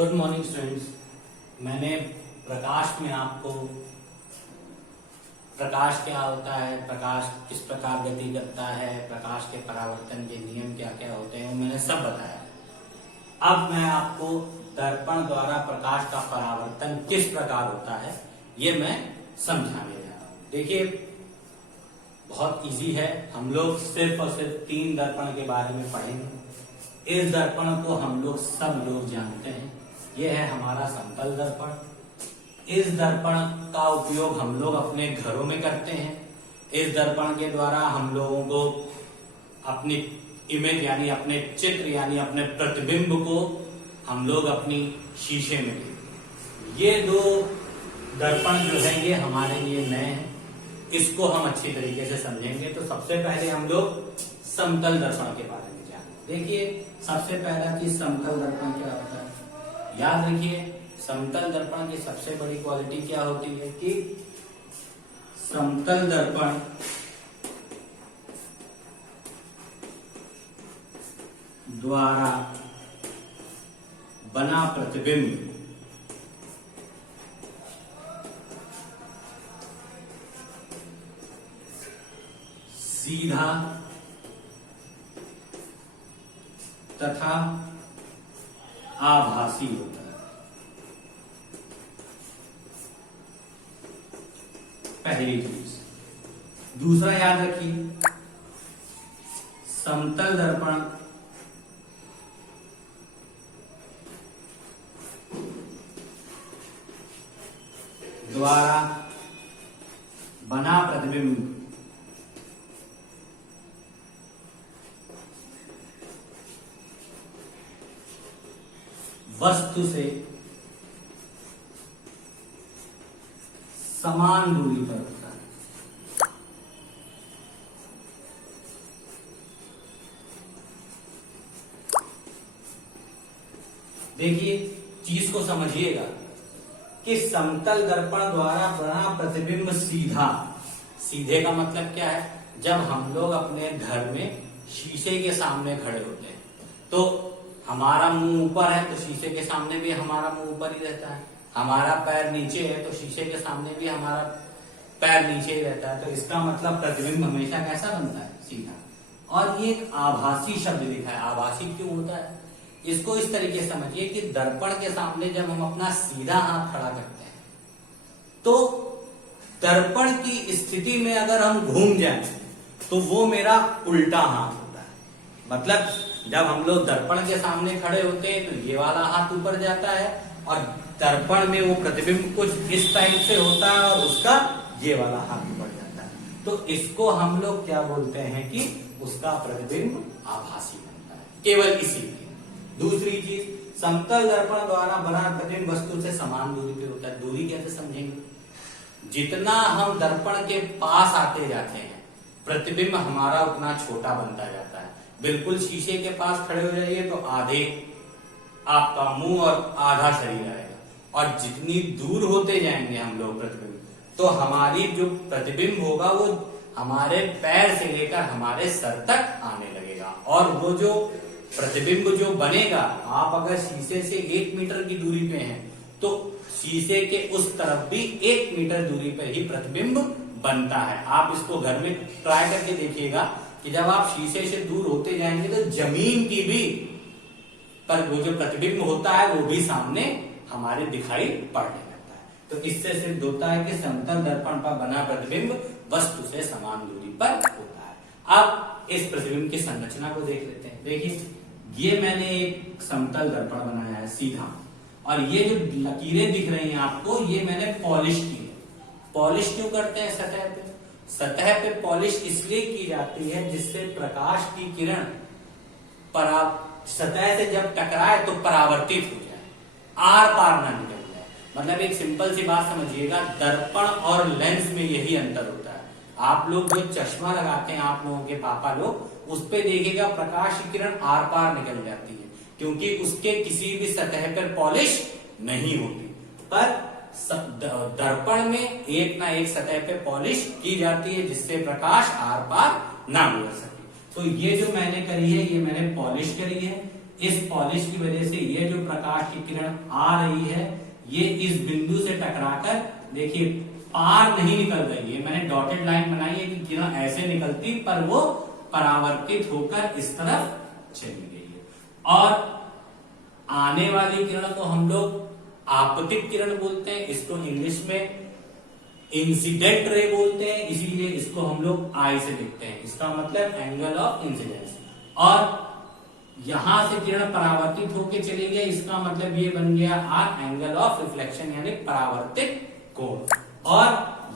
Good morning students. मैंने प्रकाश में आपको प्रकाश क्या होता है, प्रकाश किस प्रकार गति करता है, प्रकाश के परावर्तन के नियम क्या क्या होते हैं, वो मैंने सब बताया। अब मैं आपको दर्पण द्वारा प्रकाश का परावर्तन किस प्रकार होता है ये मैं समझाने जा रहा हूं। देखिए बहुत इजी है, हम लोग सिर्फ और सिर्फ 3 दर्पण के बारे में पढ़ेंगे। इस दर्पण को हम लोग सब लोग जानते हैं, ये है हमारा समतल दर्पण। इस दर्पण का उपयोग हम लोग अपने घरों में करते हैं। इस दर्पण के द्वारा हम लोगों को अपनी इमेज यानी अपने चित्र यानी अपने प्रतिबिंब को हम लोग अपनी शीशे में देखते हैं। ये 2 दर्पण जो है ये हमारे लिए नए हैं, इसको हम अच्छी तरीके से समझेंगे। तो सबसे पहले हम लोग समतल दर्पण के बारे में जानेंगे। देखिए सबसे पहला चीज समतल दर्पण क्या होता है, याद रखिए। समतल दर्पण की सबसे बड़ी क्वालिटी क्या होती है कि समतल दर्पण द्वारा बना प्रतिबिंब सीधा तथा आभासी होता है। पहली चीज। दूसरा याद रखिए, समतल दर्पण द्वारा बना प्रतिबिंब वस्तु से समान दूरी पर होता है। देखिए चीज को समझिएगा कि समतल दर्पण द्वारा बना प्रतिबिंब सीधे का मतलब क्या है, जब हम लोग अपने घर में शीशे के सामने खड़े होते हैं तो हमारा मुंह ऊपर है तो शीशे के सामने भी हमारा मुंह ऊपर ही रहता है, हमारा पैर नीचे है तो शीशे के सामने भी हमारा पैर नीचे ही रहता है। तो इसका मतलब प्रतिबिंब हमेशा कैसा बनता है, सीधा। और ये एक आभासी शब्द लिखा है। आभासी क्यों होता है, इसको इस तरीके से समझिए कि दर्पण के सामने जब हम अपना सीधा हाथ खड़ा करते हैं तो दर्पण की स्थिति में अगर हम घूम जाएं तो वो मेरा उल्टा हाथ होता है। मतलब जब हम लोग दर्पण के सामने खड़े होते हैं तो ये वाला हाथ ऊपर जाता है और दर्पण में वो प्रतिबिंब कुछ इस टाइप से होता है और उसका ये वाला हाथ ऊपर जाता है। तो इसको हम लोग क्या बोलते हैं कि उसका प्रतिबिंब आभासी बनता है, केवल इसीलिए। दूसरी चीज, समतल दर्पण द्वारा बना प्रतिबिंब वस्तु से समान दूरी पे होता है। दूरी कैसे समझेंगे, जितना हम दर्पण के पास आते जाते हैं प्रतिबिंब हमारा उतना छोटा बनता जाता है। बिल्कुल शीशे के पास खड़े हो जाइए तो आधे आपका मुंह और आधा शरीर आएगा, और जितनी दूर होते जाएंगे हम लोग प्रतिबिंब तो हमारी जो प्रतिबिंब होगा वो हमारे पैर से लेकर हमारे सर तक आने लगेगा। और वो जो प्रतिबिंब जो बनेगा, आप अगर शीशे से 1 मीटर की दूरी पे हैं तो शीशे के उस तरफ भी 1 मीटर दूरी पर ही प्रतिबिंब बनता है। आप इसको घर में ट्राई करके देखिएगा कि जब आप शीशे से दूर होते जाएंगे तो जमीन की भी पर वो जो प्रतिबिंब होता है वो भी सामने हमारे दिखाई पड़ने लगता है। तो इससे सिद्ध होता है कि समतल दर्पण पर बना प्रतिबिंब वस्तु से समान दूरी पर होता है। अब इस प्रतिबिंब की संरचना को देख लेते हैं। देखिए ये मैंने एक समतल दर्पण बनाया है सीधा, और ये जो लकीरें दिख रही हैं आपको ये मैंने पॉलिश की है। पॉलिश क्यों करते हैं सतह पे, सतह पे पॉलिश इसलिए की जाती है जिससे प्रकाश की किरण सतह से जब टकराए तो परावर्तित हो जाए, आर पार ना निकल जाए। मतलब एक सिंपल सी बात समझिएगा, दर्पण और लेंस में यही अंतर होता है। आप लोग जो चश्मा लगाते हैं, आप लोगों के पापा लोग, उस पे देखिएगा प्रकाश की किरण आर पार निकल जाती है क्योंकि उसके किसी भी सतह पर पॉलिश नहीं होती। पर दर्पण में एक ना एक सतह पे पॉलिश की जाती है जिससे प्रकाश आर पार ना गुजर सके। तो ये जो मैंने करी है ये मैंने पॉलिश करी है। इस पॉलिश की वजह से ये जो प्रकाश की किरण आ रही है ये इस बिंदु से टकराकर देखिए पार नहीं निकल रही है। मैंने डॉटेड लाइन बनाई है कि किरण ऐसे निकलती पर वो परावर्तित होकर इस तरफ चली गई है। और आने वाली किरण को हम लोग आपतित किरण बोलते हैं, इसको इंग्लिश में इंसिडेंट रे बोलते हैं, इसीलिए इसको हम लोग आई से लिखते हैं। इसका मतलब एंगल ऑफ इंसिडेंस। और यहां से किरण परावर्तित होकर चली गई, इसका मतलब ये बन गया एंगल ऑफ रिफ्लेक्शन यानी परावर्तित कोण। और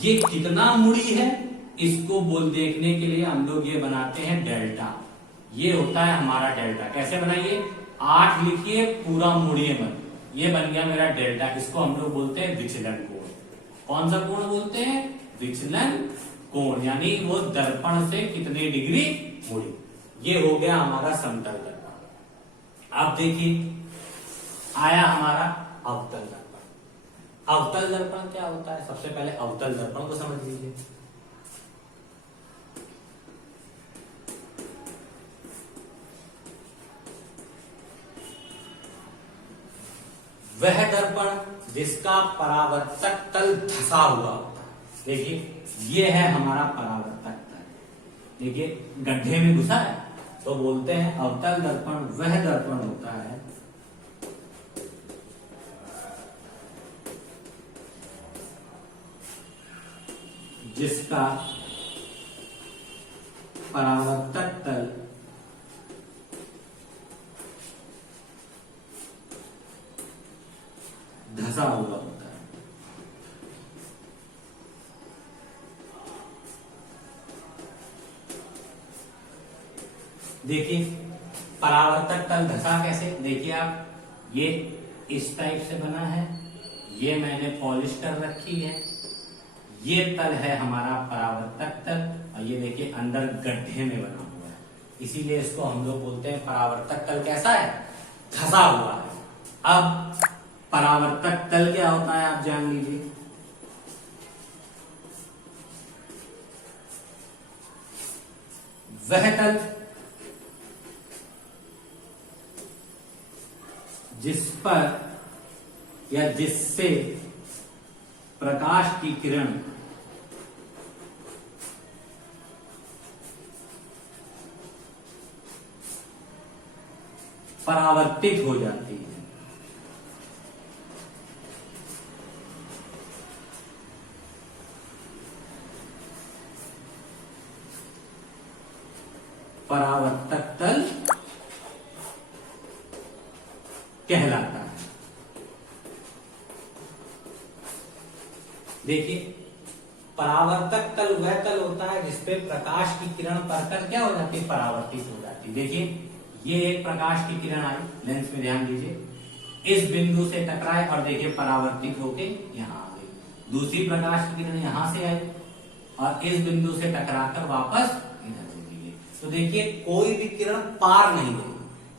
ये कितना मुड़ी है इसको बोल देखने के लिए हम लोग ये बनाते हैं डेल्टा। ये होता है हमारा डेल्टा। कैसे बनाइए, 8 लिखिए पूरा मुड़िए मत, ये बन गया मेरा डेल्टा। इसको हम लोग बोलते हैं विचलन कोण। कौन सा कोण बोलते हैं, विचलन कोण, यानी वो दर्पण से कितने डिग्री मुड़ी। ये हो गया हमारा समतल दर्पण। अब देखिए आया हमारा अवतल दर्पण। अवतल दर्पण क्या होता है, सबसे पहले अवतल दर्पण को समझ लीजिए। वह दर्पण जिसका परावर्तक तल धंसा हुआ होता है। देखिए ये है हमारा परावर्तक तल, देखिए गड्ढे में घुसा है, तो बोलते हैं अवतल दर्पण वह दर्पण होता है जिसका परावर्तक तल धंसा हुआ होता है। देखिए परावर्तक तल धंसा कैसे, देखिए आप, ये इस टाइप से बना है, ये मैंने पॉलिश कर रखी है, ये तल है हमारा परावर्तक तल, और ये देखिए अंदर गड्ढे में बना हुआ है, इसीलिए इसको हम लोग बोलते हैं परावर्तक तल कैसा है, धंसा हुआ है। अब परावर्तक तल क्या होता है आप जान लीजिए। वह तल जिस पर या जिससे प्रकाश की किरण परावर्तित हो जाती है। परावर्तक तल कहलाता है। देखिए परावर्तक तल वह तल होता है जिसपे प्रकाश की किरण पड़कर क्या हो जाती है, परावर्तित हो जाती है। देखिए ये एक प्रकाश की किरण आई, लेंस में ध्यान दीजिए, इस बिंदु से टकराए और देखिए परावर्तित होके यहां आ गई। दूसरी प्रकाश की किरण यहां से आई और इस बिंदु से टकराकर वापस इधर चली गई। तो देखिए कोई भी किरण पार नहीं गई,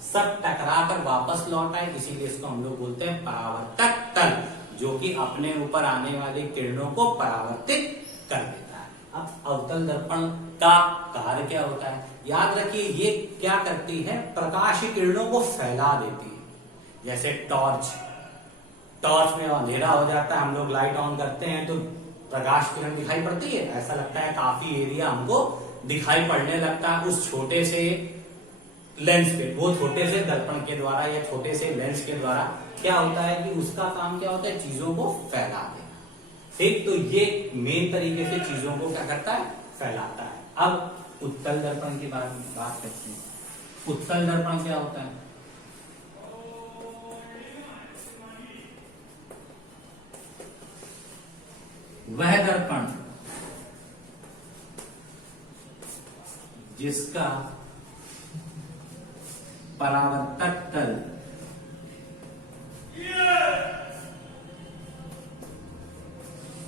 सब टकराकर वापस लौट आए, इसीलिए इसको हम लोग बोलते हैं परावर्तक तल, जो कि अपने ऊपर आने वाली किरणों को परावर्तित कर देता है। अब अवतल दर्पण का कार्य क्या होता है, याद रखिए ये क्या करती है, प्रकाश की किरणों को फैला देती है। जैसे टॉर्च में अंधेरा हो जाता है, हम लोग लाइट ऑन करते हैं तो प्रकाश किरण दिखाई पड़ती है, ऐसा लगता है काफी एरिया हमको दिखाई पड़ने लगता है उस छोटे से लेंस पे। वो छोटे से दर्पण के द्वारा या छोटे से लेंस के द्वारा क्या होता है कि उसका काम क्या होता है, चीजों को फैला देना। ठीक, तो ये मेन तरीके से चीजों को क्या करता है, फैलाता है। अब उत्तल दर्पण की बात करते हैं। उत्तल दर्पण क्या होता है, वह दर्पण जिसका परावर्तक तल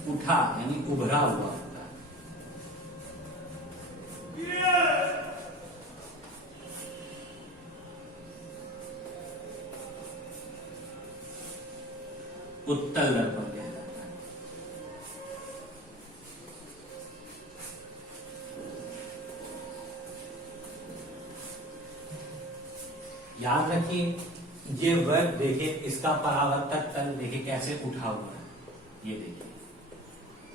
उठा यानी उभरा हुआ होता है। उत्तल दर्पण कहलाता है। याद रखिए ये वर्ग देखिए, इसका परावर्तक तल देखिए कैसे उठा हुआ है। ये देखिए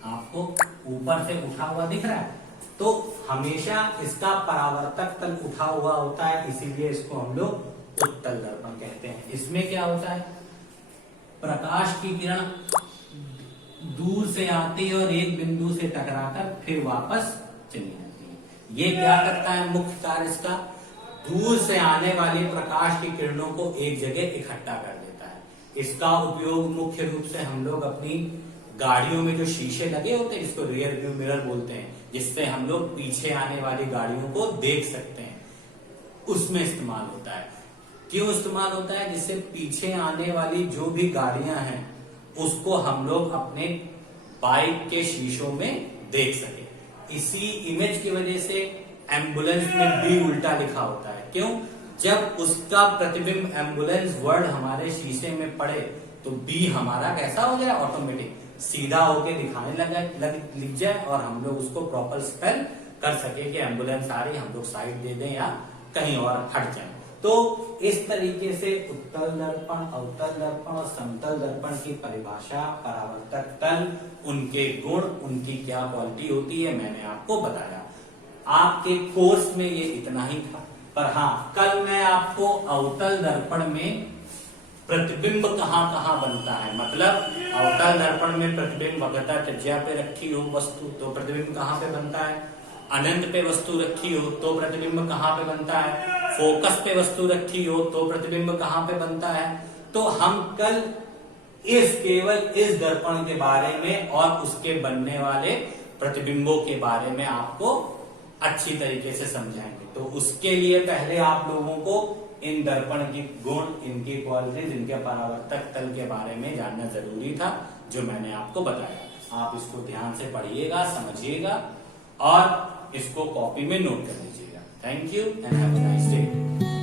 आपको ऊपर से उठा हुआ दिख रहा है, तो हमेशा इसका परावर्तक तल उठा हुआ होता है, इसीलिए इसको हम लोग उत्तल दर्पण कहते हैं। इसमें क्या होता है, प्रकाश की किरण दूर से आती है और एक बिंदु से टकराकर फिर वापस चली जाती है। ये क्या करता है, मुख्य कार्य इसका दूर से आने वाली प्रकाश की किरणों को एक जगह इकट्ठा कर देता है। इसका उपयोग मुख्य रूप से हम लोग अपनी गाड़ियों में जो शीशे लगे होते हैं, जिसको रियर व्यू मिरर बोलते हैं, जिससे हम लोग पीछे आने वाली गाड़ियों को देख सकते हैं, उसमें इस्तेमाल होता है। क्यों इस्तेमाल होता है, जिससे पीछे आने वाली जो भी गाड़ियां हैं उसको हम लोग अपने बाइक के शीशों में देख सके। इसी इमेज की वजह से एम्बुलेंस में बी उल्टा लिखा होता है। क्यों, जब उसका प्रतिबिंब एम्बुलेंस वर्ड हमारे शीशे में पड़े तो बी हमारा कैसा हो जाए, ऑटोमेटिक सीधा होके दिखाने लिख जाए और हम लोग उसको प्रॉपर स्पेल कर सके कि एम्बुलेंस आ रही, हम लोग साइड दे दें या कहीं और हट जाए। तो इस तरीके से उत्तल दर्पण, अवतल दर्पण और समतल दर्पण की परिभाषा, परावर्तक तल, उनके गुण, उनकी क्या क्वालिटी होती है, मैंने आपको बताया। आपके कोर्स में ये इतना ही था, पर हाँ कल मैं आपको अवतल दर्पण में प्रतिबिंब कहाँ कहाँ बनता है, मतलब अवतल दर्पण में प्रतिबिंब वक्रता त्रिज्या पे रखी हो वस्तु तो प्रतिबिंब कहाँ पे बनता है, अनंत पे वस्तु रखी हो तो प्रतिबिंब कहाँ पे बनता है, फोकस पे वस्तु रखी हो तो प्रतिबिंब कहाँ पे बनता है। तो हम कल केवल इस दर्पण के बारे में और उसके बनने वाले प्रतिबिंबों के बारे में आपको अच्छी तरीके से समझाएंगे। तो उसके लिए पहले आप लोगों को इन दर्पण की गुण, इनकी क्वालिटीज, इनके परावर्तक तल के बारे में जानना जरूरी था, जो मैंने आपको बताया। आप इसको ध्यान से पढ़िएगा, समझिएगा और इसको कॉपी में नोट कर लीजिएगा। Thank you and have a nice day.